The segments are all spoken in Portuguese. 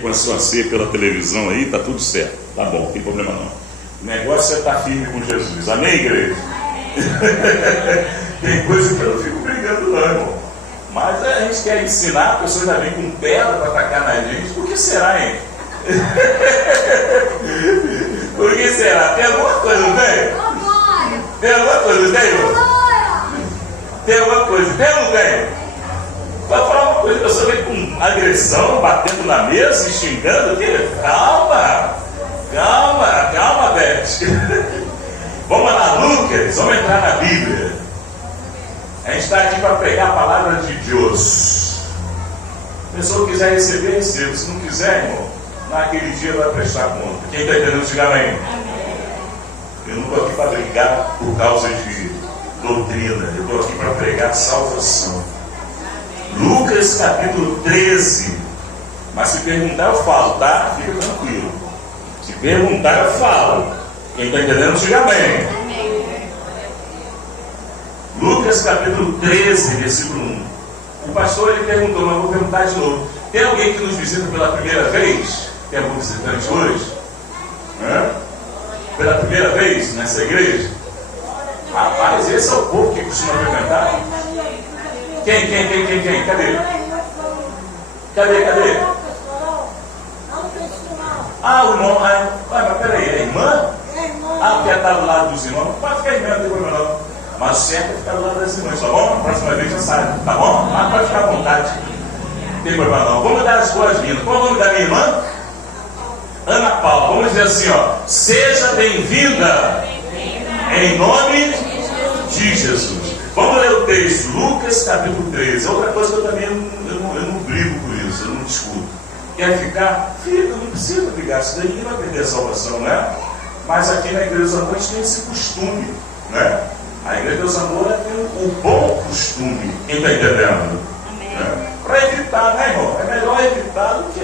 Com a sua ceia pela televisão aí, tá tudo certo. Tá bom, não tem problema não. O negócio é estar firme com Jesus. Amém, igreja? Tem coisa que eu não fico brigando não, irmão. Mas a gente quer ensinar, a pessoa já vem com pedra para atacar na gente. Por que será, hein? Por que será? Tem alguma coisa, não tem? Tem alguma coisa, não tem, irmão? Tem alguma coisa, tem ou não tem? Vai falar uma coisa, a pessoa vem com agressão, batendo na mesa, xingando aqui. Calma, calma, calma, Beth. Vamos lá, Lucas, vamos entrar na Bíblia. A gente está aqui para pregar a palavra de Deus. Se a pessoa quiser receber, receba. Se não quiser, irmão, naquele dia vai prestar conta. Quem está entendendo, diga amém. Eu não estou aqui para brigar por causa de doutrina. Eu estou aqui para pregar salvação. Lucas capítulo 13. Mas se perguntar eu falo, tá? Fica tranquilo. Se perguntar eu falo. Quem está entendendo, diga amém. Lucas capítulo 13, versículo 1. O pastor ele perguntou, mas eu vou perguntar de novo. Tem alguém que nos visita pela primeira vez? Tem algum visitante hoje? Pela primeira vez nessa igreja? Rapaz, esse é o povo que costuma frequentar. Quem? Cadê? Cadê? Ah, o irmão. Mas peraí, é irmã? Ah, porque está do lado dos irmãos. Não pode ficar irmã, não tem problema não. Mas o certo é ficar do lado das irmãs, tá bom? A próxima vez já sabe, tá bom? Mas pode ficar à vontade. Não tem problema não. Vamos dar as boas-vindas. Qual é o nome da minha irmã? Ana Paula. Vamos dizer assim, ó. Seja bem-vinda em nome de Jesus. Vamos ler o texto, Lucas capítulo 13. Outra coisa que eu também eu não brigo por isso, eu não discuto. Quer ficar? Fica, não precisa brigar, isso daí ninguém vai perder a salvação, né? Mas aqui na Igreja dos Amores tem esse costume, né? A Igreja dos Amores tem o bom costume, quem está entendendo? Né? Para evitar, né, irmão? É melhor evitar do que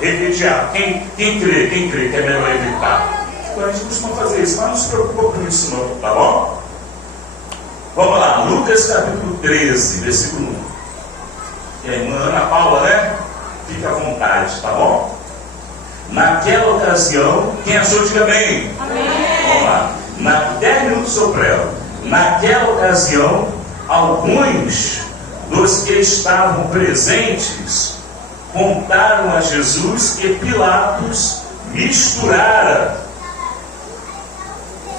remediar. Quem crê que é melhor evitar? Então a gente costuma fazer isso, mas não se preocupa com isso não, tá bom? Vamos lá, Lucas capítulo 13, versículo 1. E a irmã Ana Paula, né? Fica à vontade, tá bom? Naquela ocasião, quem achou, diga amém. Vamos lá. 10 minutos sobre ela. Naquela ocasião, alguns dos que estavam presentes contaram a Jesus que Pilatos misturara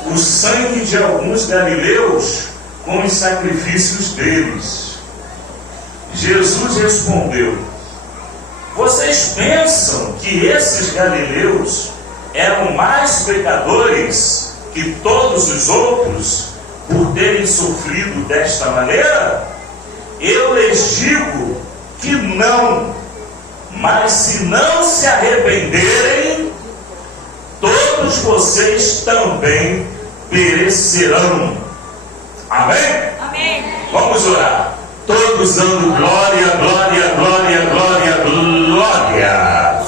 o sangue de alguns galileus com os sacrifícios deles. Jesus respondeu: vocês pensam que esses galileus eram mais pecadores que todos os outros por terem sofrido desta maneira? Eu lhes digo que não, mas se não se arrependerem, todos vocês também perecerão. Amém? Amém. Vamos orar. Todos dando glória, glória, glória, glória, glória.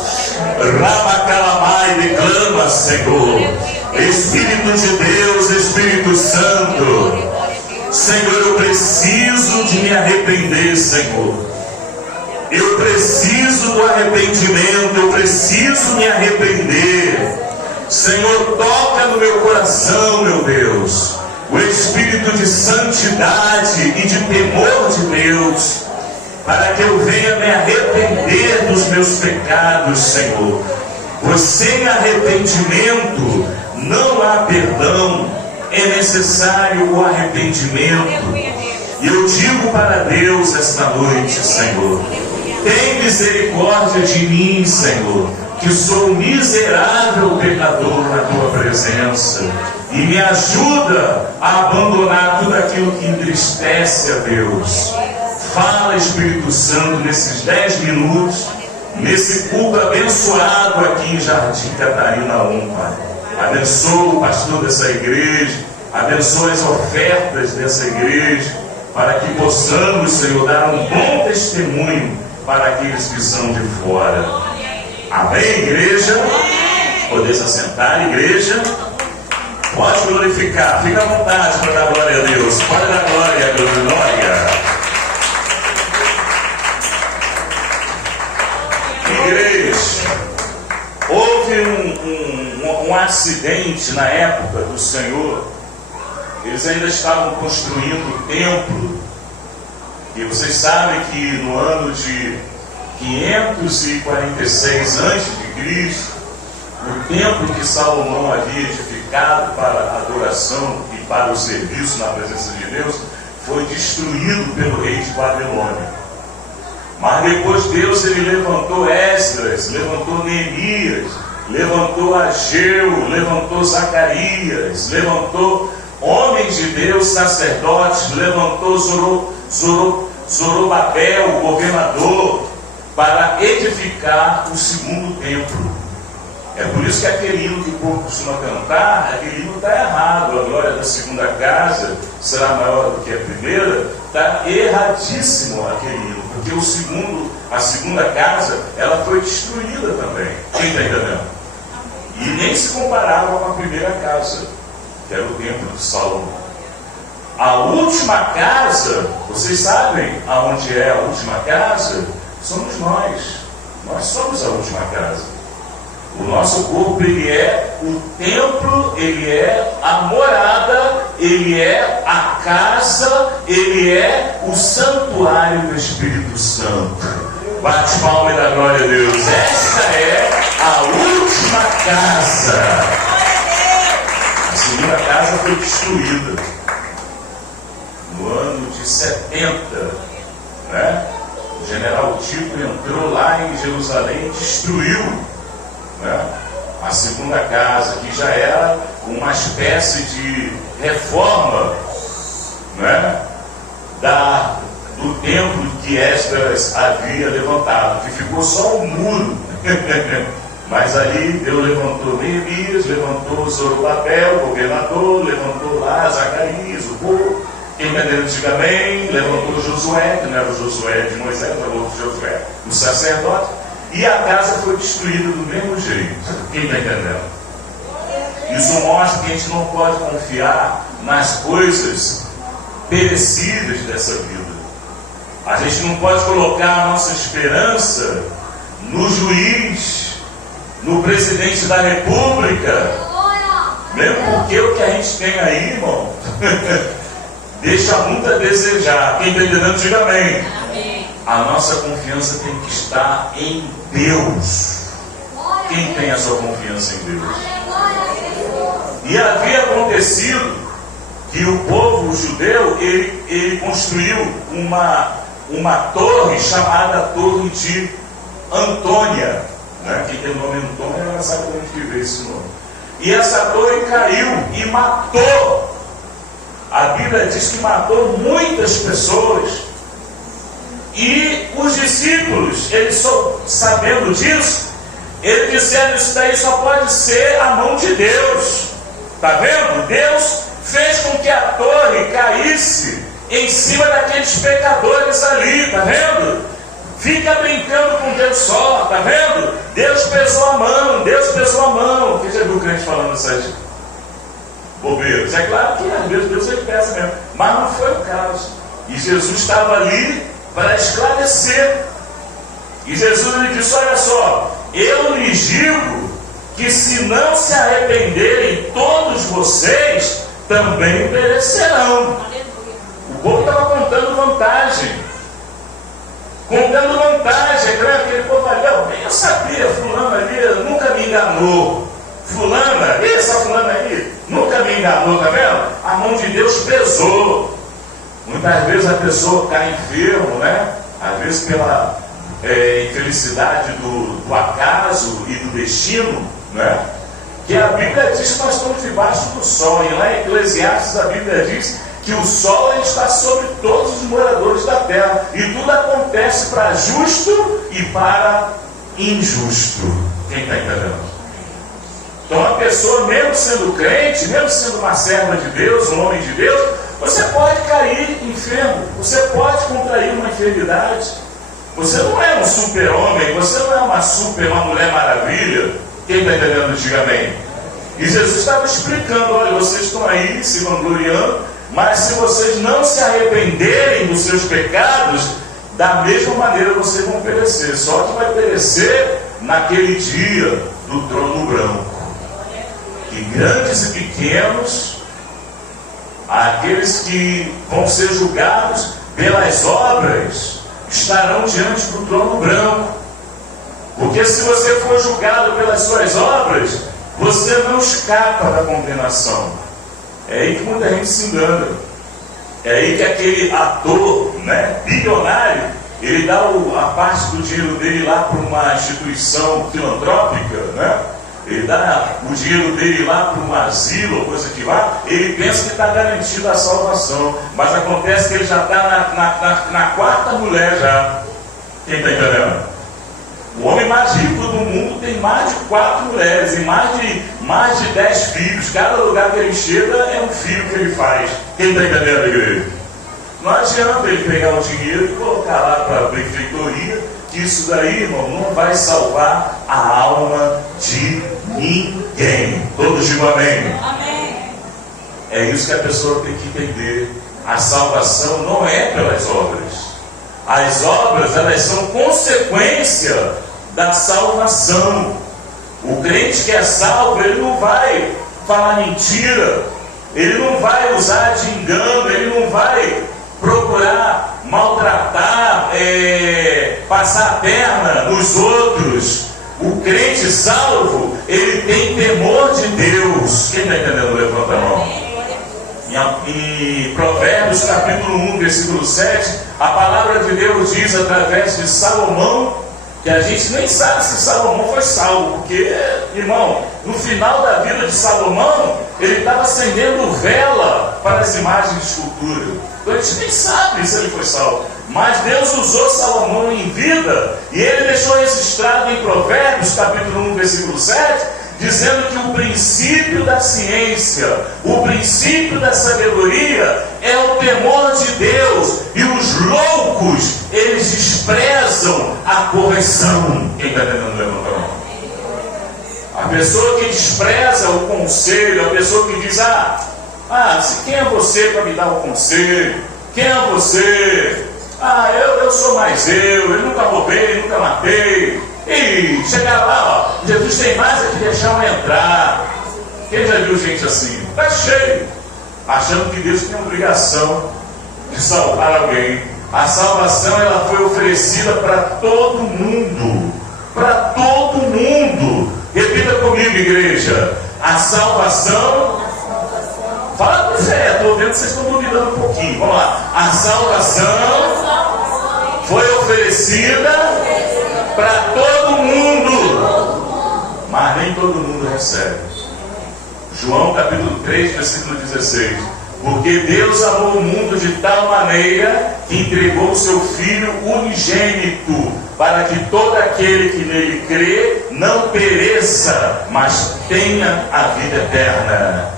Ramacalamai, declama, Senhor. Espírito de Deus, Espírito Santo. Senhor, eu preciso de me arrepender, Senhor. Eu preciso do arrependimento, eu preciso me arrepender. Senhor, toca no meu coração, meu Deus, o espírito de santidade e de temor de Deus, para que eu venha me arrepender dos meus pecados, Senhor. Pois sem arrependimento não há perdão, é necessário o arrependimento. E eu digo para Deus esta noite, Senhor, tem misericórdia de mim, Senhor, que sou um miserável pecador na Tua presença. E me ajuda a abandonar tudo aquilo que entristece a Deus. Fala, Espírito Santo, nesses 10 minutos, nesse culto abençoado aqui em Jardim Catarina 1, Pai. Abençoa o pastor dessa igreja, abençoa as ofertas dessa igreja, para que possamos, Senhor, dar um bom testemunho para aqueles que são de fora. Amém, igreja? Podeis assentar, igreja? Pode glorificar, fica à vontade para dar glória a Deus. Pode dar glória, glória. Igreja. Neemias, houve um acidente na época do Senhor. Eles ainda estavam construindo o templo. E vocês sabem que no ano de 546 a.C., o templo que Salomão havia edificado para a adoração e para o serviço na presença de Deus foi destruído pelo rei de Babilônia. Mas depois Deus ele levantou Esdras, levantou Neemias, levantou Ageu, levantou Zacarias, levantou homens de Deus, sacerdotes, levantou Zorobabel, o governador, para edificar o segundo templo. É por isso que aquele hino que o povo costuma cantar, aquele hino está errado. A glória da segunda casa será maior do que a primeira. Está erradíssimo aquele hino, porque a segunda casa, ela foi destruída também. Quem está entendendo? E nem se comparava com a primeira casa, que era o templo de Salomão. A última casa, vocês sabem aonde é a última casa? Somos nós. Nós somos a última casa. O nosso corpo, ele é o templo, ele é a morada, ele é a casa, ele é o santuário do Espírito Santo. Bate palma e dá glória a Deus. Esta é a última casa. A segunda casa foi destruída no ano de 70, né? O general Tito entrou lá em Jerusalém e destruiu, né, a segunda casa, que já era uma espécie de reforma, né, do templo que Esdras havia levantado, que ficou só um muro. Mas ali Deus levantou Neemias, levantou Zorobabel, o governador, levantou lá Zacarias, o povo. Quem entendeu, diga amém. Levantou Josué, que não era o Josué de Moisés, era o outro Josué, o sacerdote. E a casa foi destruída do mesmo jeito. Quem está entendendo? Isso mostra que a gente não pode confiar nas coisas perecíveis dessa vida. A gente não pode colocar a nossa esperança no juiz, no presidente da república. Mesmo porque o que a gente tem aí, irmão, deixa muito a desejar. Quem está entendendo, diga amém. Amém. A nossa confiança tem que estar em Deus. Quem tem a sua confiança em Deus? E havia acontecido que o povo judeu, ele construiu uma torre chamada Torre de Antônia, né? Quem tem o nome Antônia, ela sabe onde que veio esse nome. E essa torre caiu e matou. A Bíblia diz que matou muitas pessoas. E os discípulos, eles sabendo disso, eles disseram: isso daí só pode ser a mão de Deus. Está vendo? Deus fez com que a torre caísse em cima daqueles pecadores ali. Está vendo? Fica brincando com Deus só. Está vendo? Deus pesou a mão. Deus pesou a mão. Quem já viu o crente falando essas bobeiras? É claro que às vezes Deus ele pesa mesmo, mas não foi o caso. E Jesus estava ali para esclarecer. E Jesus lhe disse: olha só, eu lhes digo que se não se arrependerem todos vocês, também perecerão. O povo estava contando vantagem. Contando vantagem. Aquele povo ali, eu sabia, fulano ali nunca me enganou. Fulana, essa fulana aí, nunca me enganou, tá vendo? A mão de Deus pesou. Muitas vezes a pessoa cai enfermo, né? Às vezes pela infelicidade do acaso e do destino, né? Que a Bíblia diz que nós estamos debaixo do sol. E lá em Eclesiastes a Bíblia diz que o sol está sobre todos os moradores da terra. E tudo acontece para justo e para injusto. Quem está entendendo? Então a pessoa, mesmo sendo crente, mesmo sendo uma serva de Deus, um homem de Deus, você pode cair enfermo, você pode contrair uma enfermidade. Você não é um super-homem, você não é uma mulher maravilha. Quem está entendendo, diga amém. E Jesus estava explicando: olha, vocês estão aí se vangloriando, mas se vocês não se arrependerem dos seus pecados, da mesma maneira vocês vão perecer. Só que vai perecer naquele dia do trono branco. E grandes e pequenos, aqueles que vão ser julgados pelas obras, estarão diante do trono branco. Porque se você for julgado pelas suas obras, você não escapa da condenação. É aí que muita gente se engana. É aí que aquele ator, bilionário, ele dá a parte do dinheiro dele lá para uma instituição filantrópica, Ele dá o dinheiro dele lá para um asilo, ou coisa que vá, ele pensa que está garantido a salvação. Mas acontece que ele já está na quarta mulher já. Quem está entendendo? O homem mais rico do mundo tem mais de 4 mulheres e mais de 10 filhos. Cada lugar que ele chega é um filho que ele faz. Quem está entendendo, igreja? Não adianta ele pegar o dinheiro e colocar lá para a prefeitoria, que isso daí, irmão, não vai salvar a alma de ninguém. Todos digam amém. Amém. É isso que a pessoa tem que entender. A salvação não é pelas obras. As obras, elas são consequência da salvação. O crente que é salvo, ele não vai falar mentira, ele não vai usar de engano, ele não vai procurar maltratar, passar a perna nos outros. O crente salvo, ele tem temor de Deus. Quem está entendendo? Levanta a mão. Em Provérbios capítulo 1, versículo 7, a palavra de Deus diz através de Salomão, que a gente nem sabe se Salomão foi salvo, porque, irmão, no final da vida de Salomão, ele estava acendendo vela para as imagens de escultura. Então a gente nem sabe se ele foi salvo. Mas Deus usou Salomão em vida, e ele deixou registrado em Provérbios capítulo 1, versículo 7, dizendo que o princípio da ciência, o princípio da sabedoria é o temor de Deus, e os loucos, eles desprezam a correção. Quem está tentando levantar a mão? A pessoa que despreza o conselho, a pessoa que diz, quem é você para me dar o conselho? Quem é você? Eu sou mais eu nunca roubei, nunca matei. E chegar lá, Jesus tem mais é que deixar eu entrar. Quem já viu gente assim? Está cheio, achando que Deus tem a obrigação de salvar alguém. A salvação, ela foi oferecida para todo mundo. Para todo mundo. Repita comigo, igreja. A salvação. Fala com fé, estou vendo que vocês estão duvidando um pouquinho. Vamos lá. A salvação foi oferecida para todo mundo, mas nem todo mundo recebe. João capítulo 3, versículo 16. Porque Deus amou o mundo de tal maneira que entregou o seu Filho unigênito, para que todo aquele que nele crê não pereça, mas tenha a vida eterna.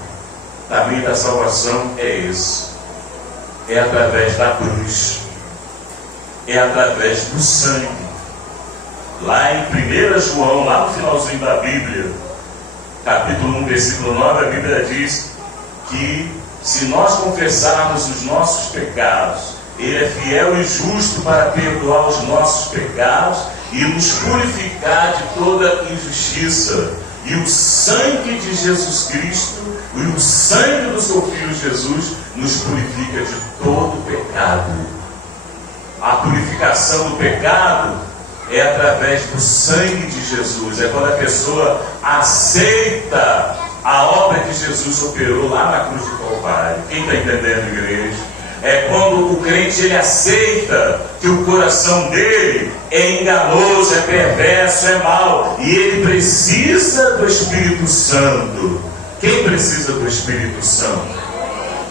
O caminho da salvação é esse. É através da cruz. É através do sangue. Lá em 1 João, lá no finalzinho da Bíblia, capítulo 1, versículo 9, a Bíblia diz que se nós confessarmos os nossos pecados, Ele é fiel e justo para perdoar os nossos pecados e nos purificar de toda injustiça. E o sangue de Jesus Cristo e o sangue do seu Filho Jesus nos purifica de todo pecado. A purificação do pecado é através do sangue de Jesus. É quando a pessoa aceita a obra que Jesus operou lá na cruz do Calvário. Quem está entendendo, igreja? É quando o crente ele aceita que o coração dele é enganoso, é perverso, é mau, e ele precisa do Espírito Santo. Quem precisa do Espírito Santo?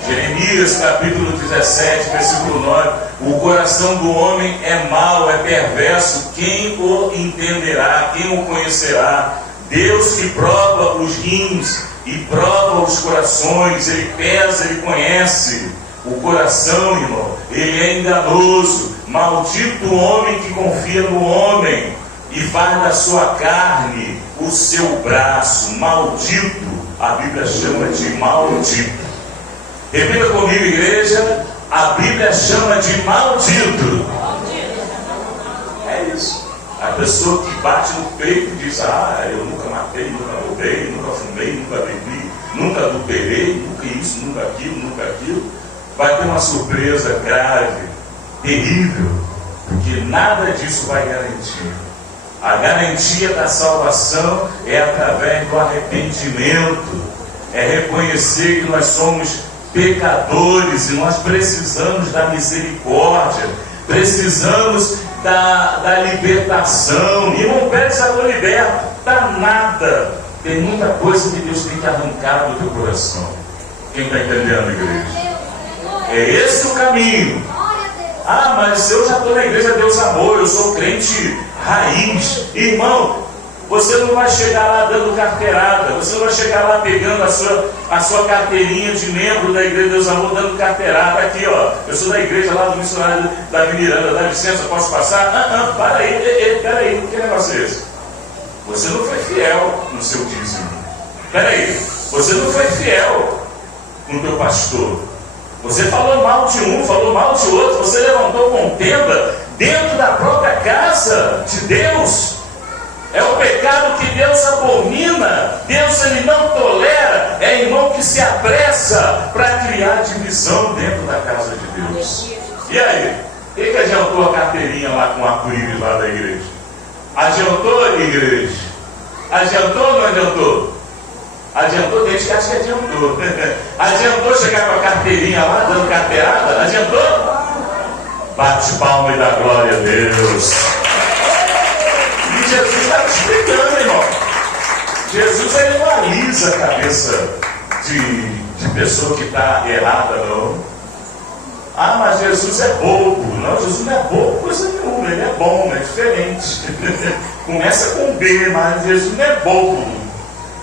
Jeremias capítulo 17, versículo 9. O coração do homem é mau, é perverso. Quem o entenderá? Quem o conhecerá? Deus que prova os rins e prova os corações. Ele pesa, Ele conhece. O coração, irmão, ele é enganoso. Maldito o homem que confia no homem e faz da sua carne o seu braço. Maldito, a Bíblia chama de maldito. Repita comigo, igreja. A Bíblia chama de maldito. É isso. A pessoa que bate no peito e diz: ah, eu nunca matei, nunca roubei, nunca fumei, nunca bebi, nunca adulterei, nunca isso, nunca aquilo, vai ter uma surpresa grave, terrível, porque nada disso vai garantir. A garantia da salvação é através do arrependimento, é reconhecer que nós somos pecadores e nós precisamos da misericórdia, precisamos da libertação. E não pede se eu liberto, dá nada. Tem muita coisa que Deus tem que arrancar do teu coração. Quem está entendendo, igreja? É esse o caminho. Ah, mas eu já estou na igreja Deus Amor, eu sou crente raiz. Irmão, você não vai chegar lá dando carteirada, você não vai chegar lá pegando a sua carteirinha de membro da igreja Deus Amor, dando carteirada. Aqui, ó, eu sou da igreja lá do missionário Davi Miranda, dá licença, posso passar? Para aí, peraí, que negócio é esse? Você não foi fiel no seu dízimo. Peraí, você não foi fiel com o teu pastor. Você falou mal de um, falou mal de outro, você levantou contenda dentro da própria casa de Deus. É o pecado que Deus abomina. Deus, ele não tolera. É irmão que se apressa para criar divisão dentro da casa de Deus. E aí? O que adiantou a carteirinha lá com o arco-íris lá da igreja? Adiantou, igreja? Adiantou ou não adiantou? Adiantou, tem gente que acha que adiantou. Adiantou chegar com a carteirinha lá, dando carteirada? Adiantou? Bate palma e dá glória a Deus. E Jesus está explicando, irmão. Jesus, ele não alisa a cabeça de pessoa que está errada, não. Ah, mas Jesus é bobo. Não, Jesus não é bobo coisa nenhuma. Ele é bom, é diferente. Começa com B, mas Jesus não é bobo.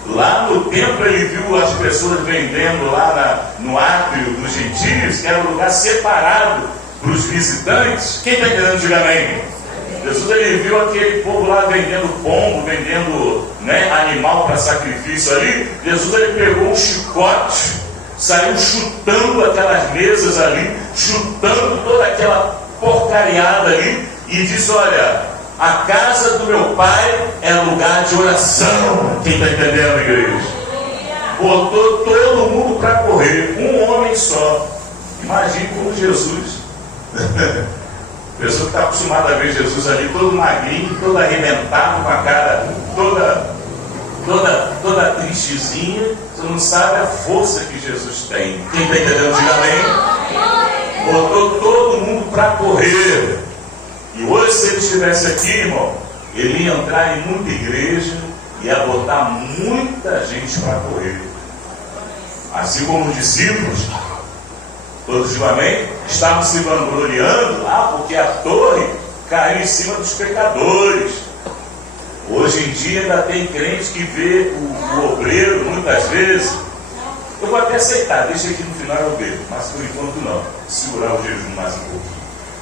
Lá no templo ele viu as pessoas vendendo lá no átrio dos gentios, que era um lugar separado para os visitantes. Quem está entendendo, diga amém. Jesus, ele viu aquele povo lá vendendo pombo, vendendo, né, animal para sacrifício ali. Jesus, ele pegou um chicote, saiu chutando aquelas mesas ali, chutando toda aquela porcariada ali, e disse: olha, a casa do meu pai é lugar de oração. Quem está entendendo, igreja? Botou todo mundo para correr, um homem só. Imagine como Jesus. Pessoa que está acostumada a ver Jesus ali todo magrinho, todo arrebentado, com a cara toda tristezinha. Você não sabe a força que Jesus tem. Quem está entendendo, diga amém. Botou todo mundo para correr. E hoje, se ele estivesse aqui, irmão, ele ia entrar em muita igreja e ia botar muita gente para correr. Assim como os discípulos, todos de amém, estavam se vangloriando, porque a torre caiu em cima dos pecadores. Hoje em dia ainda tem crente que vê o obreiro, muitas vezes. Eu vou até aceitar, deixa aqui no final eu bebo, mas por enquanto não. Segurar o jejum mais um pouco.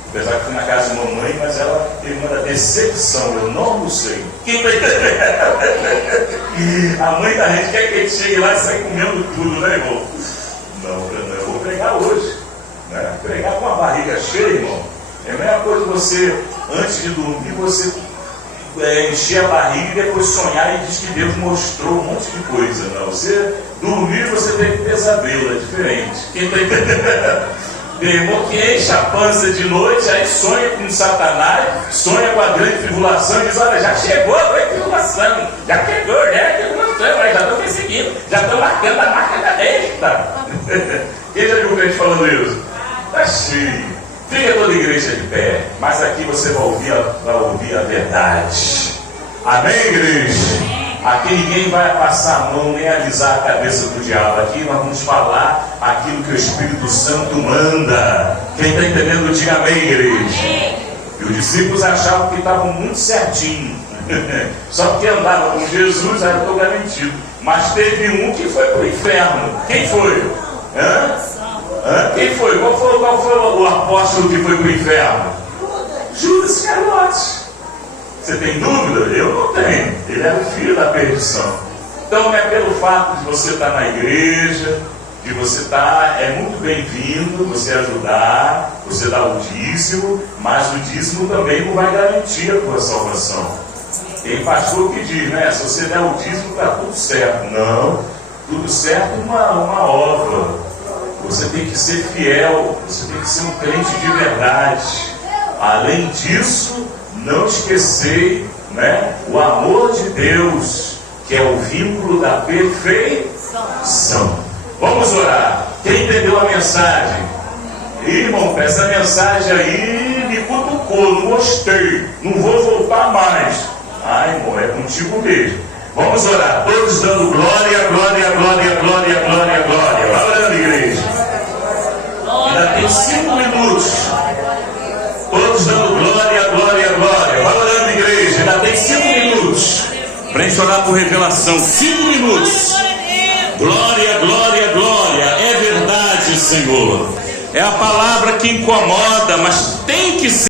Apesar que fui na casa de mamãe, mas ela teve uma decepção, eu não almocei. Quem vai entender? A mãe da gente quer que a gente chegue lá e saia comendo tudo, né, irmão? Não, eu vou pregar hoje. Né? Pregar com a barriga cheia, irmão, é a mesma coisa você, antes de dormir, você encher a barriga e depois sonhar e diz que Deus mostrou um monte de coisa. Não, você dormir, você tem pesadelo, é diferente. Quem está entendendo? Meu irmão que enche a pança de noite, aí sonha com Satanás, sonha com a grande tribulação e diz: olha, já chegou a grande tribulação, já chegou, né? Tribulação, já estou perseguindo, já estou marcando a marca da besta. Quem já viu o crente falando isso? Está cheio. Fica toda a igreja de pé, mas aqui você vai ouvir a verdade. Amém, igreja? Aqui ninguém vai passar a mão nem alisar a cabeça do diabo. Aqui nós vamos falar aquilo que o Espírito Santo manda. Quem está entendendo, diga amém, igreja. E os discípulos achavam que estavam muito certinho. Só porque andavam com Jesus, aí eu estou garantido. Mas teve um que foi para o inferno. Quem foi? Quem foi? Qual foi o apóstolo que foi para o inferno? Judas Iscariotes. Você tem dúvida? Eu não tenho. Ele era o filho da perdição. Então não é pelo fato de você estar na igreja, que você é muito bem-vindo, você ajudar, você dar o dízimo, mas o dízimo também não vai garantir a tua salvação. Tem pastor que diz, né? Se você der o dízimo, está tudo certo. Não, tudo certo é uma obra. Você tem que ser fiel, você tem que ser um crente de verdade. Além disso, não esquecer, né, o amor de Deus, que é o vínculo da perfeição. Vamos orar. Quem entendeu a mensagem? Irmão, essa mensagem aí me cutucou, não gostei, não vou voltar mais. Ai, irmão, é contigo mesmo. Vamos orar, todos dando glória, glória, glória, glória, glória, glória. Vai orando, igreja. Ainda tem 5 minutos. Todos dando glória, glória, glória. Vai orando, igreja. Ainda tem 5 minutos para a gente orar por revelação. 5 minutos. Glória, glória, glória. É verdade, Senhor. É a palavra que incomoda, mas tem que ser.